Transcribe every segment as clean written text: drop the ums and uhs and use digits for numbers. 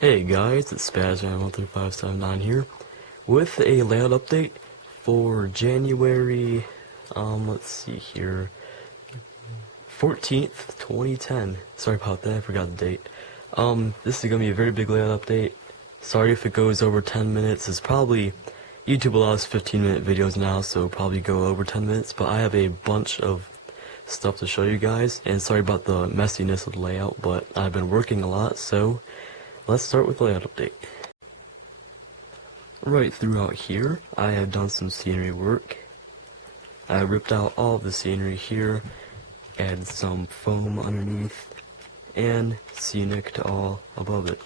Hey guys, it's SpazRam13579 here with a layout update for January, let's see here, 14th, 2010. Sorry about that, I forgot the date. This is going to be a very big layout update. Sorry if it goes over 10 minutes. It's probably, YouTube allows 15-minute videos now, so it'll probably go over 10 minutes, but I have a bunch of stuff to show you guys, and sorry about the messiness of the layout, but I've been working a lot, so let's start with the layout update. Right throughout here, I have done some scenery work. I ripped out all of the scenery here, added some foam underneath, and scenic to all above it.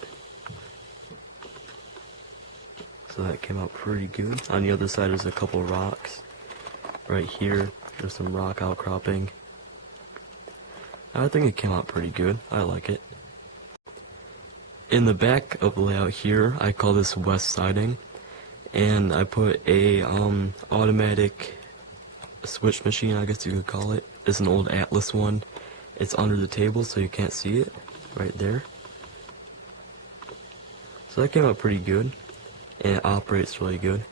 So that came out pretty good. On the other side there's a couple rocks. Right here, there's some rock outcropping. I think it came out pretty good. I like it. In the back of the layout here, I call this west siding, and I put a automatic switch machine, I guess you could call it. It's an old Atlas one. It's under the table so you can't see it, right there. So that came out pretty good, and it operates really good.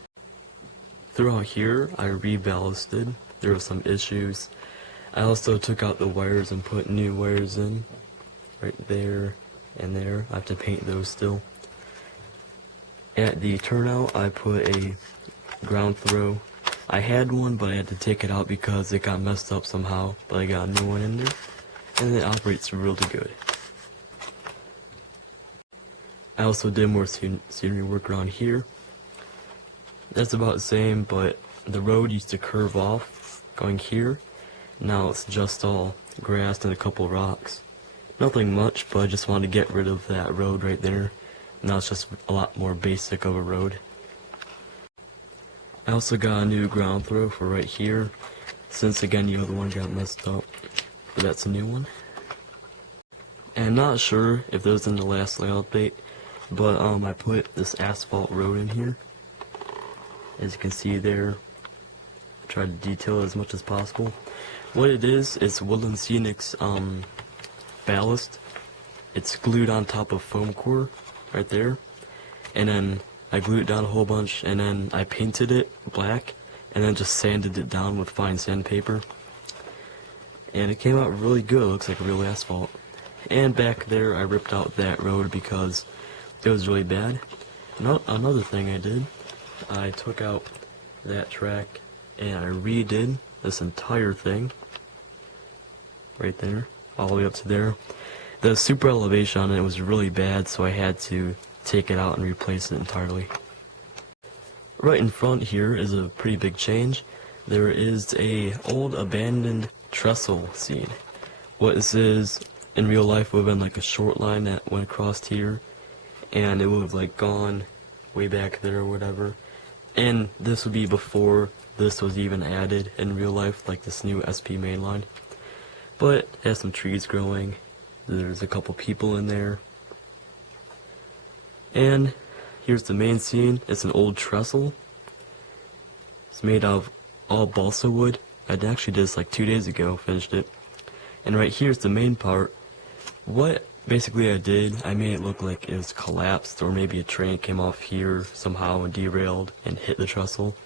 Throughout here, I reballasted. There were some issues. I also took out the wires and put new wires in, right there and there. I have to paint those still. At the turnout, I put a ground throw. I had one, but I had to take it out because it got messed up somehow, but I got a new one in there, and it operates really good. I also did more scenery work around here. That's about the same, but the road used to curve off going here. Now it's just all grass and a couple rocks. Nothing much, but I just wanted to get rid of that road right there. Now it's just a lot more basic of a road. I also got a new ground throw for right here, since again the other one got messed up, but that's a new one. And I'm not sure if those in the last layout update, but I put this asphalt road in here. As you can see there, I tried to detail it as much as possible. What it is, it's Woodland Scenic's ballast. It's glued on top of foam core right there, and then I glued it down a whole bunch, and then I painted it black and then just sanded it down with fine sandpaper, and it came out really good. It looks like real asphalt. And back there I ripped out that road because it was really bad. Another thing I did, I took out that track and I redid this entire thing right there, all the way up to there. The super elevation on it was really bad, so I had to take it out and replace it entirely. Right in front here is a pretty big change. There is a old abandoned trestle scene. What this is, in real life, would have been like a short line that went across here, and it would have like gone way back there or whatever. And this would be before this was even added in real life, like this new SP main line. But it has some trees growing. There's a couple people in there. And here's the main scene. It's an old trestle. It's made of all balsa wood. I actually did this like 2 days ago, finished it. And right here's the main part. What basically I did, I made it look like it was collapsed, or maybe a train came off here somehow and derailed and hit the trestle.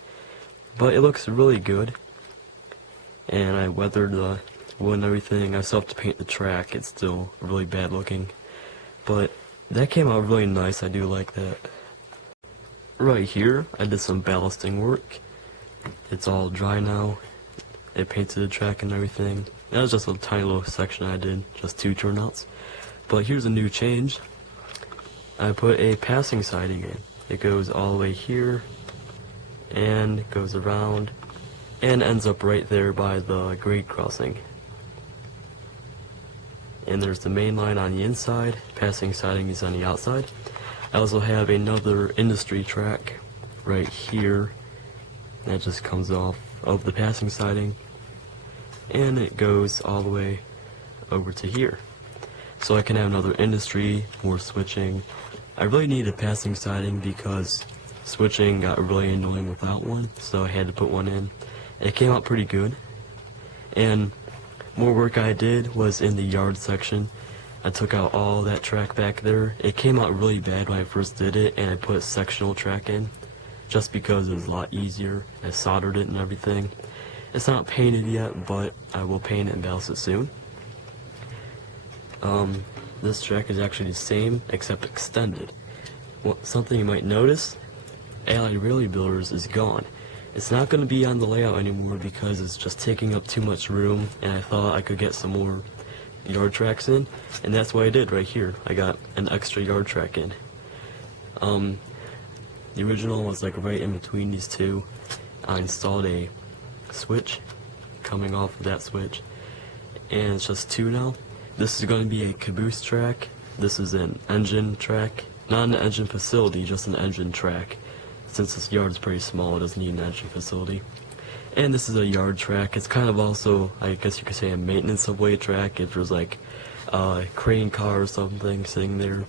But it looks really good. And I weathered the wood and everything. I still have to paint the track. It's still really bad looking. But that came out really nice. I do like that. Right here, I did some ballasting work. It's all dry now. I painted the track and everything. That was just a tiny little section I did, just 2 turnouts. But here's a new change. I put a passing siding in. It goes all the way here, and goes around, and ends up right there by the grade crossing. And there's the main line on the inside, passing siding is on the outside. I also have another industry track right here that just comes off of the passing siding, and it goes all the way over to here. So I can have another industry, more switching. I really need a passing siding because switching got really annoying without one, so I had to put one in. It came out pretty good. And more work I did was in the yard section. I took out all that track back there. It came out really bad when I first did it, and I put sectional track in just because it was a lot easier. I soldered it and everything. It's not painted yet, but I will paint it and balance it soon. This track is actually the same except extended. Something you might notice, Allied Rally Builders is gone. It's not going to be on the layout anymore because it's just taking up too much room, and I thought I could get some more yard tracks in, and that's what I did right here. I got an extra yard track in. The original was like right in between these two. I installed a switch coming off of that switch, and it's just two now. This is going to be a caboose track. This is an engine track, not an engine facility, just an engine track. Since this yard is pretty small, it doesn't need an engine facility. And this is a yard track. It's kind of also, I guess you could say, a maintenance of way track. If there's like a crane car or something sitting there,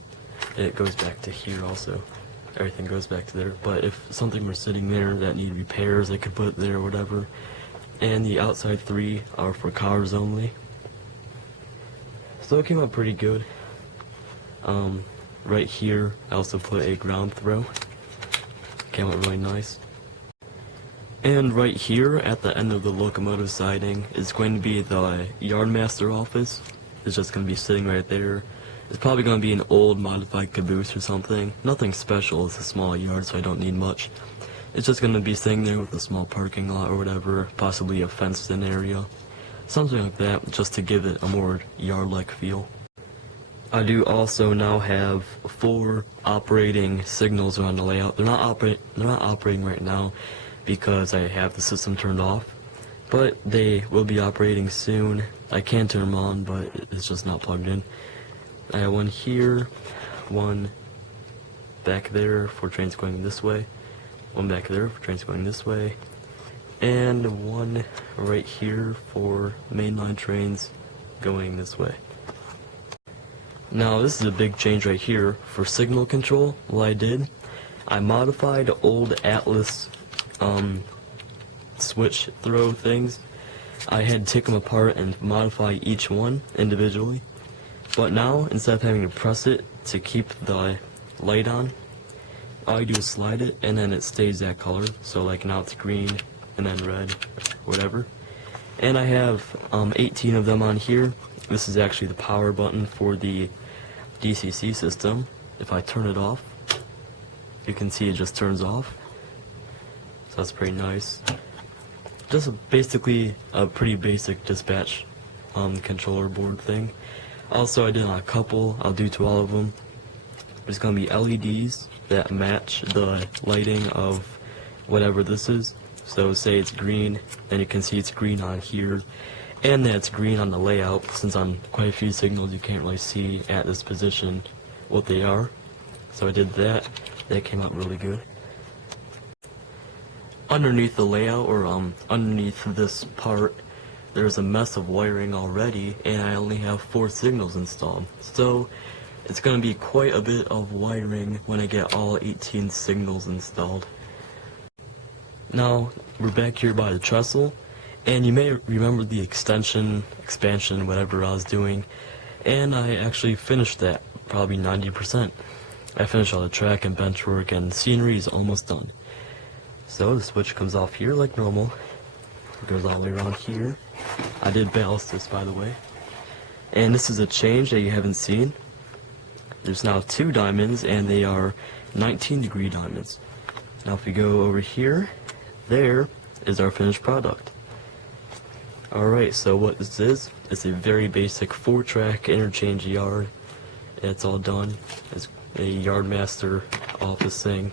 it goes back to here also. Everything goes back to there. But if something were sitting there that needed repairs, they could put it there or whatever. And the outside three are for cars only. So it came out pretty good. Right here, I also put a ground throw. Came out really nice. And right here, at the end of the locomotive siding, is going to be the yardmaster office. It's just going to be sitting right there. It's probably going to be an old modified caboose or something. Nothing special, it's a small yard, so I don't need much. It's just going to be sitting there with a small parking lot or whatever, possibly a fenced-in area. Something like that, just to give it a more yard-like feel. I do also now have 4 operating signals around the layout. They're not operating right now because I have the system turned off, but they will be operating soon. I can turn them on, but it's just not plugged in. I have one here, one back there for trains going this way, one back there for trains going this way, and one right here for mainline trains going this way. Now this is a big change right here. For signal control, what I did, I modified old Atlas switch throw things. I had to take them apart and modify each one individually. But now, instead of having to press it to keep the light on, all you do is slide it and then it stays that color. So like now it's green and then red, whatever. And I have 18 of them on here. This is actually the power button for the DCC system. If I turn it off, you can see it just turns off. So that's pretty nice. Just basically a pretty basic dispatch controller board thing. Also, I did on a couple, I'll do to all of them. There's going to be LEDs that match the lighting of whatever this is. So say it's green, and you can see it's green on here, and that it's green on the layout. Since on quite a few signals you can't really see at this position what they are. So I did that. That came out really good. Underneath the layout, or underneath this part, there's a mess of wiring already, and I only have 4 signals installed. So it's going to be quite a bit of wiring when I get all 18 signals installed. Now, we're back here by the trestle, and you may remember the expansion, whatever I was doing, and I actually finished that, probably 90%. I finished all the track and bench work, and scenery is almost done. So the switch comes off here like normal. It goes all the way around here. I did ballast this, by the way. And this is a change that you haven't seen. There's now 2 diamonds, and they are 19-degree diamonds. Now if we go over here, there is our finished product. Alright, so what this is, it's a very basic 4-track interchange yard. It's all done. It's a yardmaster office thing.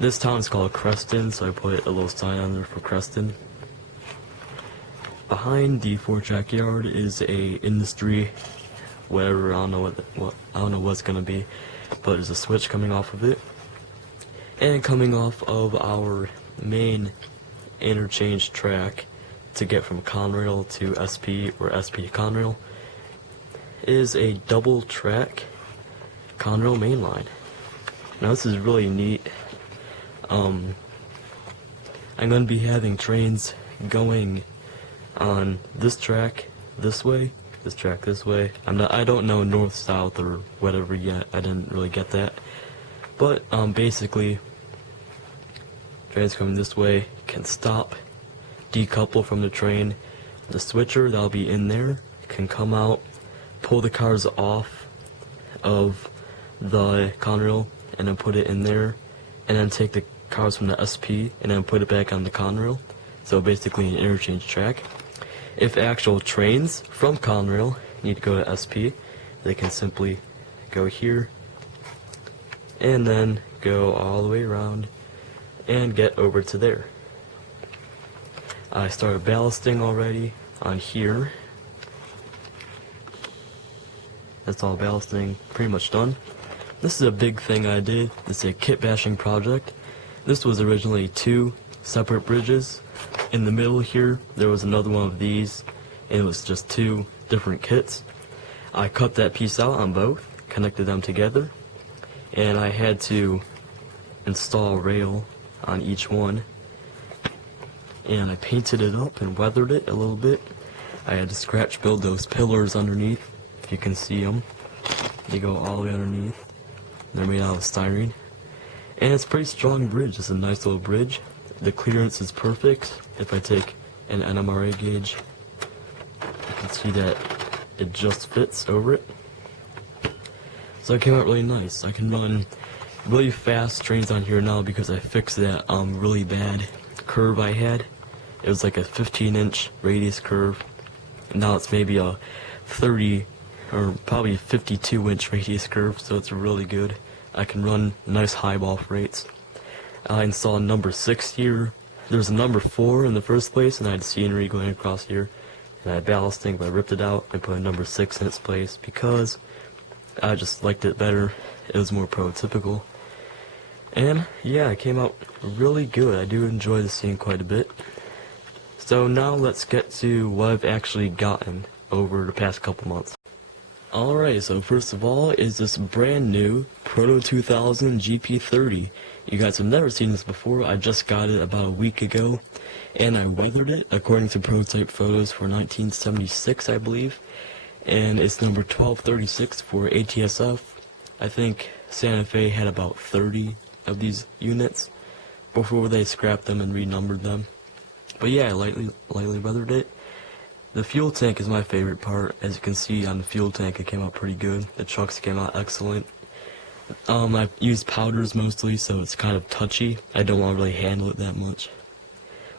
This town is called Creston, so I put a little sign on there for Creston. Behind the 4-track yard is a industry, whatever, I don't know what's gonna be, but there's a switch coming off of it. And coming off of our main interchange track to get from Conrail to SP or SP to Conrail is a double track Conrail mainline. Now this is really neat. I'm going to be having trains going on this track this way this track this way. I don't know north, south, or whatever yet. I didn't really get that. But basically, trains coming this way can stop, decouple from the train. The switcher that'll be in there can come out, pull the cars off of the Conrail, and then put it in there, and then take the cars from the SP and then put it back on the Conrail. So basically an interchange track. If actual trains from Conrail need to go to SP, they can simply go here and then go all the way around and get over to there. I started ballasting already on here. That's all ballasting pretty much done. This is a big thing I did. This is a kit bashing project. This was originally 2 separate bridges. In the middle here, there was another one of these, and it was just 2 different kits. I cut that piece out on both, connected them together, and I had to install rail on each one. And I painted it up and weathered it a little bit. I had to scratch build those pillars underneath, if you can see them. They go all the way underneath. They're made out of styrene. And it's a pretty strong bridge. It's a nice little bridge. The clearance is perfect. If I take an NMRA gauge, you can see that it just fits over it. So it came out really nice. I can run really fast trains on here now because I fixed that really bad curve I had. It was like a 15-inch radius curve. And now it's maybe a 30 or probably a 52-inch radius curve, so it's really good. I can run nice high ball rates. I installed number 6 here. There's a number 4 in the first place, and I had scenery going across here. And I had ballasting, but I ripped it out and put a number 6 in its place because I just liked it better. It was more prototypical. And yeah, it came out really good. I do enjoy the scene quite a bit. So now let's get to what I've actually gotten over the past couple months. Alright, so first of all is this brand new Proto 2000 GP30. You guys have never seen this before. I just got it about a week ago, and I weathered it according to prototype photos for 1976, I believe. And it's number 1236 for ATSF. I think Santa Fe had about 30 of these units before they scrapped them and renumbered them. But yeah, I lightly weathered it. The fuel tank is my favorite part. As you can see on the fuel tank, it came out pretty good. The trucks came out excellent. I used powders mostly, so it's kind of touchy. I don't want to really handle it that much.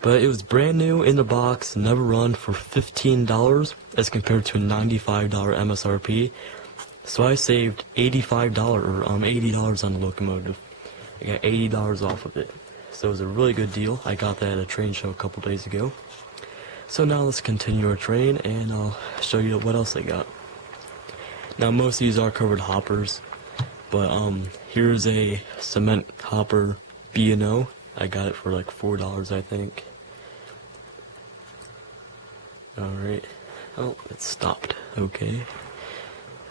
But it was brand new in the box, never run, for $15 as compared to a $95 MSRP. So I saved $85 or $80 on the locomotive. I got $80 off of it. So it was a really good deal. I got that at a train show a couple days ago. So now let's continue our train, and I'll show you what else I got. Now most of these are covered hoppers, but here's a cement hopper B&O. I got it for like $4, I think. Alright. Oh, it stopped. Okay.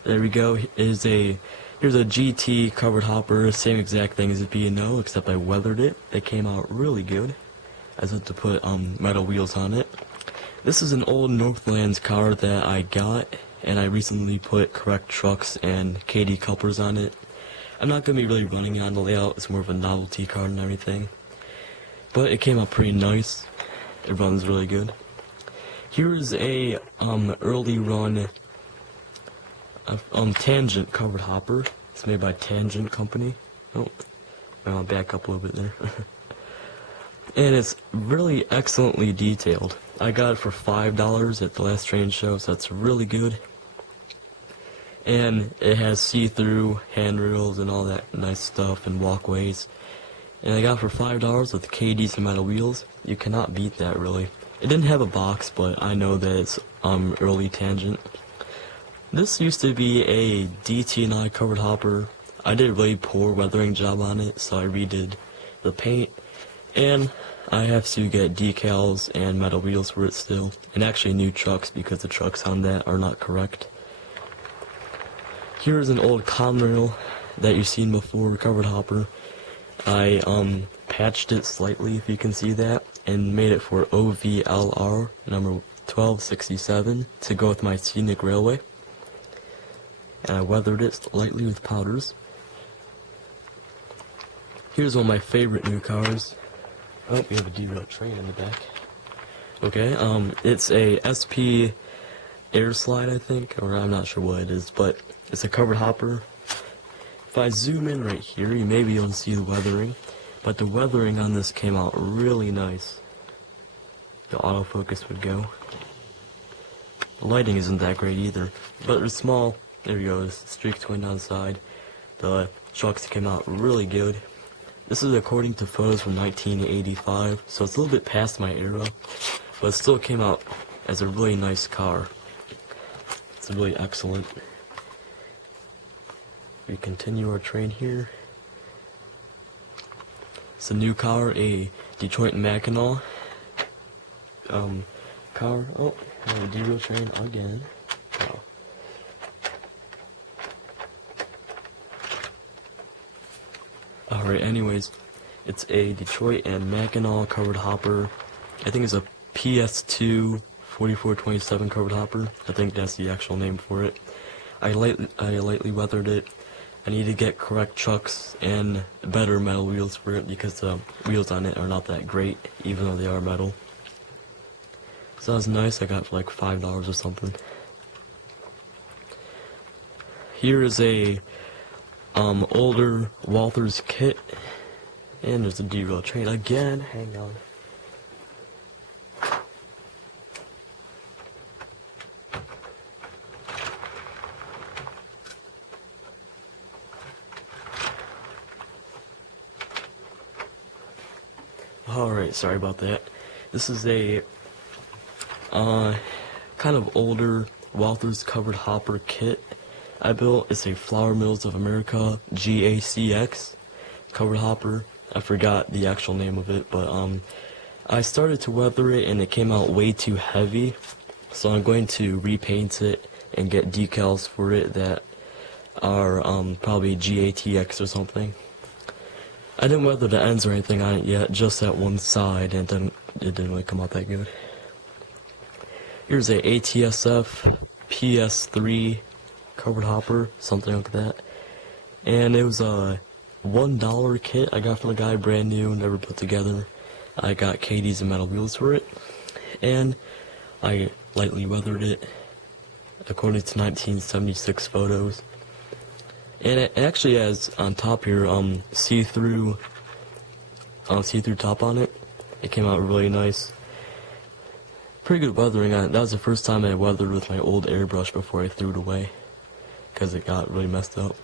There we go. Here's a GT covered hopper, same exact thing as a B&O, except I weathered it. It came out really good. I just had to put metal wheels on it. This is an old Northlands car that I got, and I recently put correct trucks and KD couplers on it. I'm not going to be really running it on the layout. It's more of a novelty car and everything. But it came out pretty nice. It runs really good. Here's a early run Tangent covered hopper. It's made by Tangent Company. Oh, I'll back up a little bit there. And it's really excellently detailed. I got it for $5 at the last train show, so that's really good. And it has see-through handrails and all that nice stuff and walkways. And I got it for $5 with KDs and metal wheels. You cannot beat that, really. It didn't have a box, but I know that it's early Tangent. This used to be a DT&I covered hopper. I did a really poor weathering job on it, so I redid the paint. And I have to get decals and metal wheels for it still, and actually new trucks because the trucks on that are not correct. Here's an old Conrail that you've seen before, covered hopper. I patched it slightly, if you can see that, and made it for OVLR number 1267 to go with my scenic railway. And I weathered it lightly with powders. Here's one of my favorite new cars. Oh, we have a derailed train in the back. Okay, it's a SP air slide, I think, or I'm not sure what it is, but it's a covered hopper. If I zoom in right here, you may be able to see the weathering, but the weathering on this came out really nice. The autofocus would go. The lighting isn't that great either, but it's small. There you go, streaks going down the side. The trucks came out really good. This is according to photos from 1985, so it's a little bit past my era, but it still came out as a really nice car. It's really excellent. We continue our train here. It's a new car, a Detroit Mackinac car. Oh, a derailed train again. Wow. Alright, anyways, it's a Detroit and Mackinac covered hopper. I think it's a PS2 4427 covered hopper. I think that's the actual name for it. I lightly weathered it. I need to get correct chucks and better metal wheels for it because the wheels on it are not that great, even though they are metal. So that was nice. I got it for like $5 or something. Here is a older Walther's kit, and there's a derailed train again. Hang on. Alright, sorry about that. This is a kind of older Walther's covered hopper kit I built. It's a Flour Mills of America GACX covered hopper. I forgot the actual name of it, but I started to weather it and it came out way too heavy, so I'm going to repaint it and get decals for it that are probably GATX or something. I didn't weather the ends or anything on it yet, just that one side, and then it didn't really come out that good. Here's a ATSF PS3 covered hopper, something like that. And it was a $1 kit I got from a guy, brand new, never put together. I got Katie's and metal wheels for it, and I lightly weathered it according to 1976 photos. And it actually has on top here see-through top on it. It came out really nice. Pretty good weathering on it. That was the first time I weathered with my old airbrush before I threw it away, because it got really messed up.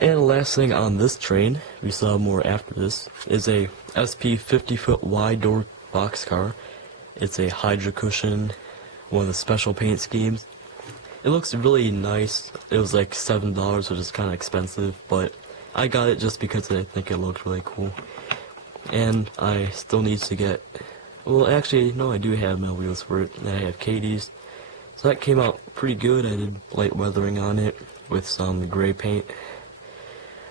And the last thing on this train, we still have more after this, is a SP 50-foot wide door boxcar. It's a Hydra cushion, one of the special paint schemes. It looks really nice. It was like $7, which is kind of expensive, but I got it just because I think it looked really cool. And I still need to get, well actually, no, I do have metal wheels for it, and I have Katie's. So that came out pretty good. I did light weathering on it with some gray paint.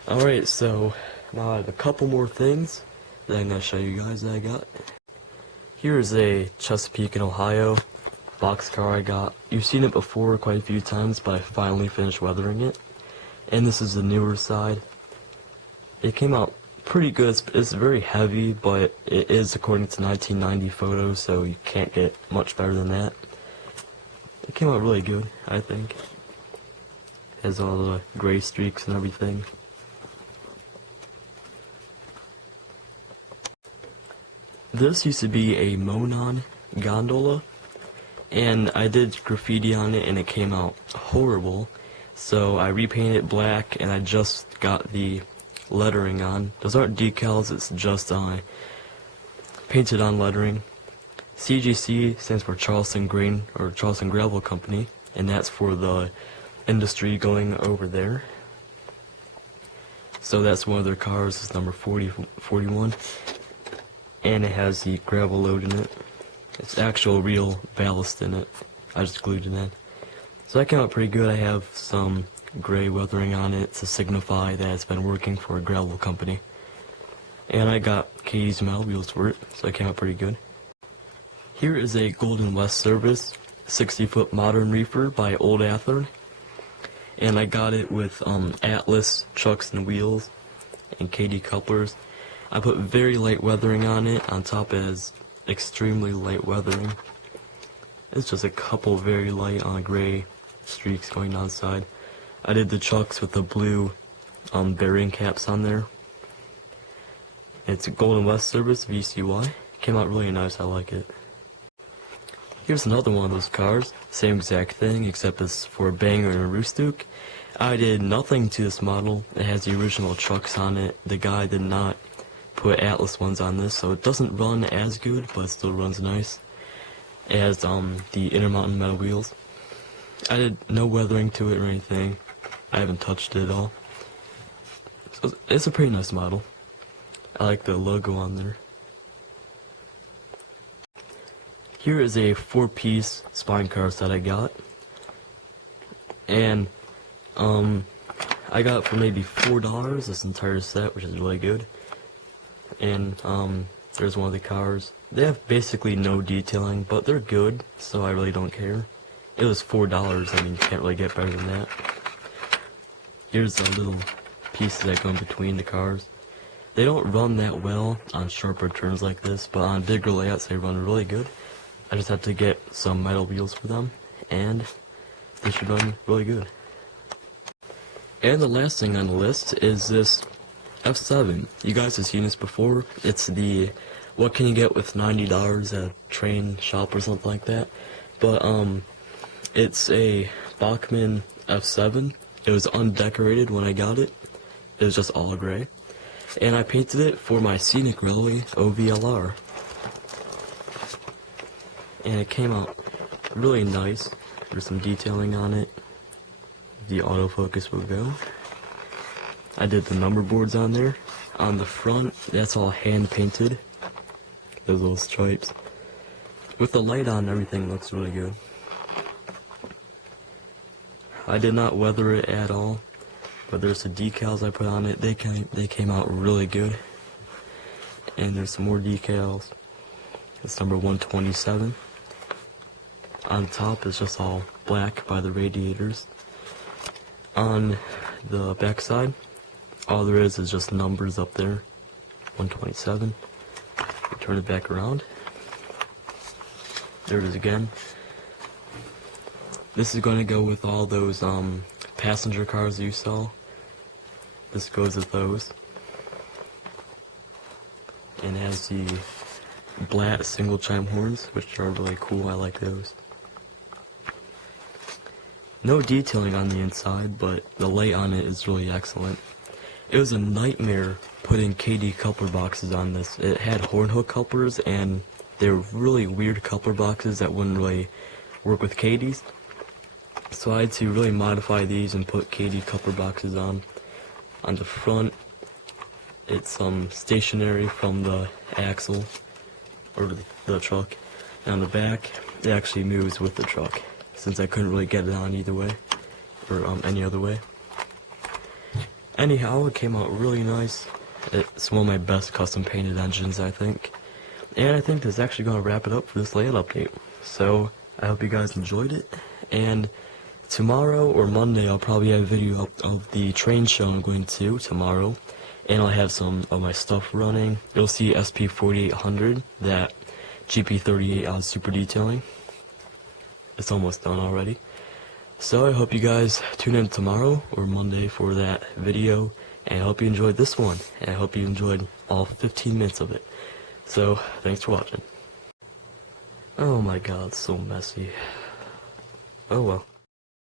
Alright, so now I have a couple more things that I'm going to show you guys that I got. Here is a Chesapeake in Ohio boxcar I got. You've seen it before quite a few times, but I finally finished weathering it. And this is the newer side. It came out pretty good. It's very heavy, but it is according to 1990 photos, so you can't get much better than that. It came out really good, I think. It has all the gray streaks and everything. This used to be a Monon gondola, and I did graffiti on it and it came out horrible, so I repainted it black and I just got the lettering on. Those aren't decals, it's just painted on lettering. CGC stands for Charleston Grain, or Charleston Gravel Company, and that's for the industry going over there. So that's one of their cars, it's number 41, and it has the gravel load in it. It's actual real ballast in it. I just glued it in. So that came out pretty good. I have some gray weathering on it to signify that it's been working for a gravel company. And I got Katie's metal wheels for it, so it came out pretty good. Here is a Golden West Service 60-foot modern reefer by Old Athearn, and I got it with Atlas chucks and wheels and KD couplers. I put very light weathering on it. On top it has extremely light weathering. It's just a couple very light gray streaks going down the side. I did the chucks with the blue bearing caps on there. It's a Golden West Service VCY. Came out really nice, I like it. Here's another one of those cars. Same exact thing, except it's for a banger and a roostook. I did nothing to this model. It has the original trucks on it. The guy did not put Atlas ones on this, so it doesn't run as good, but it still runs nice. It has the Intermountain metal wheels. I did no weathering to it or anything. I haven't touched it at all. So it's a pretty nice model. I like the logo on there. Here is a 4-piece spine car set I got. And I got it for maybe $4 this entire set, which is really good. And there's one of the cars. They have basically no detailing, but they're good, so I really don't care. It was $4, I mean, you can't really get better than that. Here's the little pieces that go in between the cars. They don't run that well on sharper turns like this, but on bigger layouts they run really good. I just have to get some metal wheels for them, and they should run really good. And the last thing on the list is this F7. You guys have seen this before. It's the what can you get with $90 at a train shop or something like that. But it's a Bachmann F7. It was undecorated when I got it. It was just all gray. And I painted it for my Scenic Railway OVLR. And it came out really nice. There's some detailing on it. The autofocus will go. I did the number boards on there. On the front, that's all hand painted. Those little stripes. With the light on, everything looks really good. I did not weather it at all, but there's the decals I put on it. They came out really good. And there's some more decals. It's number 127. On top is just all black by the radiators. On the back side, all there is just numbers up there. 127. Turn it back around. There it is again. This is going to go with all those passenger cars you saw. This goes with those. And it has the Blatt single chime horns, which are really cool. I like those. No detailing on the inside, but the light on it is really excellent. It was a nightmare putting KD coupler boxes on this. It had horn hook couplers, and they were really weird coupler boxes that wouldn't really work with KDs. So I had to really modify these and put KD coupler boxes on. On the front, it's stationary from the axle, or the truck. And on the back, it actually moves with the truck, since I couldn't really get it on either way, or any other way. Anyhow, it came out really nice. It's one of my best custom painted engines, I think. And I think this is actually going to wrap it up for this layout update. So, I hope you guys enjoyed it. And tomorrow or Monday, I'll probably have a video up of the train show I'm going to tomorrow. And I'll have some of my stuff running. You'll see SP4800, that GP38 super detailing. It's almost done already. So I hope you guys tune in tomorrow or Monday for that video, and I hope you enjoyed this one, and I hope you enjoyed all 15 minutes of it. So, thanks for watching. Oh my god, it's so messy. Oh well.